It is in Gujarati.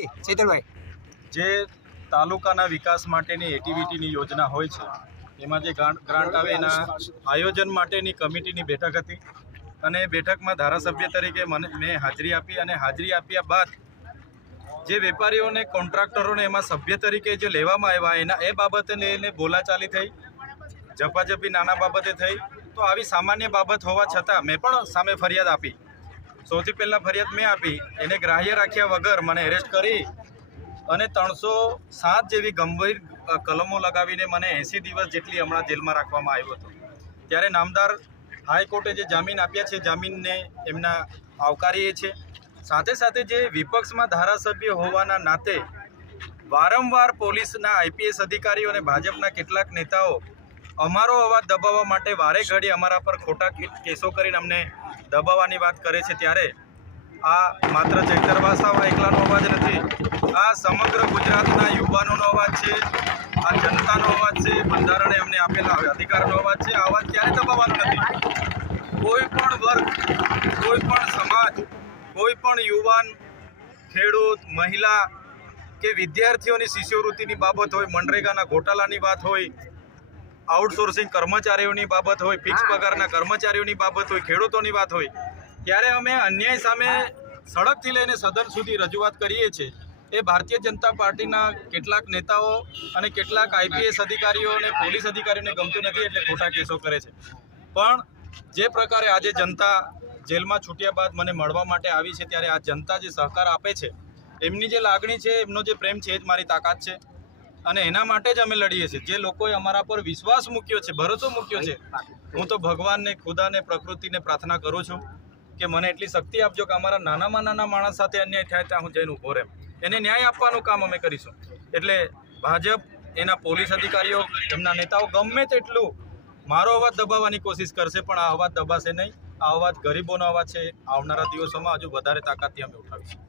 પાર્ટી ચૈતનભાઈ જે તાલુકાના વિકાસ માટેની એટીવીટીની યોજના હોય છે એમાં જે ગ્રાન્ટ આવે એના આયોજન માટેની કમિટીની બેઠક હતી અને બેઠકમાં ધારાસભ્ય તરીકે મેં હાજરી આપી અને હાજરી આપ્યા બાદ જે વેપારીઓને કોન્ટ્રાક્ટરોને એમાં સભ્ય તરીકે જે લેવામાં આવ્યા એ બાબતે લઈને બોલાચાલી થઈ, ઝપાઝપી નાના બાબતે થઈ. તો આવી સામાન્ય બાબત હોવા છતાં મેં પણ સામે ફરિયાદ આપી. સૌથી પહેલાં ફરિયાદ મેં આપી, એને ગ્રાહ્ય રાખ્યા વગર મને એરેસ્ટ કરી અને 307 જેવી ગંભીર કલમો લગાવીને મને 80 દિવસ જેટલી હમણાં જેલમાં રાખવામાં આવ્યો હતો. ત્યારે નામદાર હાઈકોર્ટે જે જામીન આપ્યા છે, જામીનને એમના આવકારીએ છે. સાથે સાથે જે વિપક્ષમાં ધારાસભ્ય હોવાના નાતે વારંવાર પોલીસના આઈપીએસ અધિકારીઓ અને ભાજપના કેટલાક નેતાઓ અમારો અવાજ દબાવવા માટે વારે ઘડી અમારા પર ખોટા કેસો કરીને અમને દબાવવાની વાત કરે છે. ત્યારે આ માત્ર ચૈતર વસાવા એકલાનો અવાજ નથી, આ સમગ્ર ગુજરાતના યુવાનોનો અવાજ છે, આ જનતાનો અવાજ છે, બંધારણે અમને આપેલા અધિકારનો અવાજ છે. આ અવાજ ક્યારે દબાવવાનો નથી. કોઈ પણ વર્ગ, કોઈ પણ સમાજ, કોઈ પણ યુવાન, ખેડૂત, મહિલા કે વિદ્યાર્થીઓની શિષ્યવૃત્તિની બાબત હોય, મનરેગાના ગોટાલાની વાત હોય, આઉટસોર્સિંગ કર્મચારીઓની બાબત હોય, ફિક્સ પગારના કર્મચારીઓની બાબત હોય, ખેડૂતોની વાત હોય, ત્યારે અમે અન્યાય સામે સડકથી લઈને સદન સુધી રજૂઆત કરીએ છીએ. એ ભારતીય જનતા પાર્ટીના કેટલાક નેતાઓ અને કેટલાક આઈપીએસ અધિકારીઓ અને પોલીસ અધિકારીઓને ગમતું નથી એટલે ખોટા કેસો કરે છે. પણ જે પ્રકારે આજે જનતા જેલમાં છૂટ્યા બાદ મને મળવા માટે આવી છે, ત્યારે આ જનતા જે સહકાર આપે છે, એમની જે લાગણી છે, એમનો જે પ્રેમ છે, એ જ મારી તાકાત છે અને એના માટે જ અમે લડીએ છીએ. જે લોકોએ અમારા પર વિશ્વાસ મૂક્યો છે, ભરોસો મૂક્યો છે, હું તો ભગવાનને, ખુદાને, પ્રકૃતિને પ્રાર્થના કરું છું કે મને એટલી શક્તિ આપજો કે અમારા નાનામાં નાના માણસ સાથે અન્યાય થાય ત્યાં હું જઈને ઊભો રહે, એને ન્યાય આપવાનું કામ અમે કરીશું. એટલે ભાજપ, એના પોલીસ અધિકારીઓ, એમના નેતાઓ ગમે તેટલું મારો અવાજ દબાવવાની કોશિશ કરશે, પણ આ અવાજ દબાશે નહીં. આ અવાજ ગરીબોનો અવાજ છે. આવનારા દિવસોમાં હજુ વધારે તાકાતથી અમે ઉઠાવીશું.